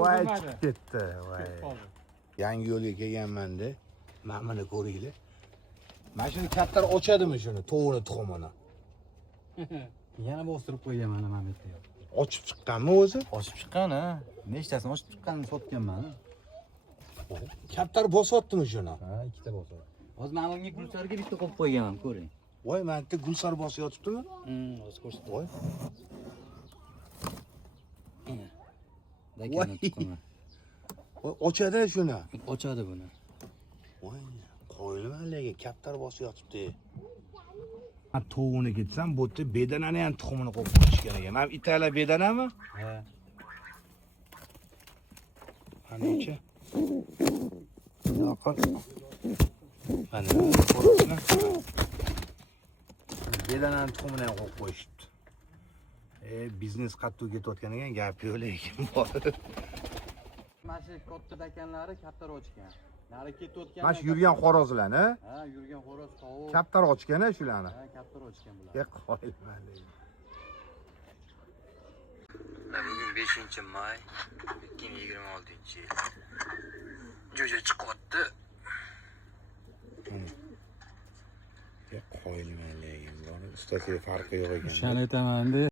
Voy chiqib ketdi. Voy. Yangi yo'lga kelganman-da. Mana buni ko'ringlar. Mana shuni kattalar ochadimi shuni, to'g'ri tuxumini? Yana bostirib qo'ygan mana bu yerda. Ochib chiqqanmi o'zi? Ochib chiqqan ha. Nechtasini ochib chiqqanini sotganman. Kattalar bosyaptimi shuni? Ha, ikkita bosadi. Hozir mana bunga gulsarga bitta qo'yib qo'yganman, ko'ring. Voy, mana bitta gulsar bosyaptimi? Hozir ko'rsataman. Voy. Dakani tuxumi. Voy, ochadi shuni. Ochadi buni. Voy, qo'yilma lekin kattalar bosyapti. Men tovuqni ketsam, bu yerda bedanani ham tuxumini qo'yib qo'yishgan ekan. Mana itala bedanami? Ha. Qancha? Yo'q. Mana ko'rasizmi? Bedanani tuxumini ham qo'yib qo'yishibdi. Biznes qattiq ketayotgan ekan, gap yo'q lekin bor. Mana shu katta dakanlari kattalar ochgan. Nari ketayotgan. Mana shu yurgan xorozlarni, Ha, yurgan xo'roz, tovuq. kattalar ochgan-a shularni. Ha, kattalar ochgan bular. Qo'yilman deydi. Bugün 5-may 2026-yil. Jo'ja chiqyapti. Qo'yilman lekin. Ustasiga farqi yo'q ekan. Shani aytaman-da.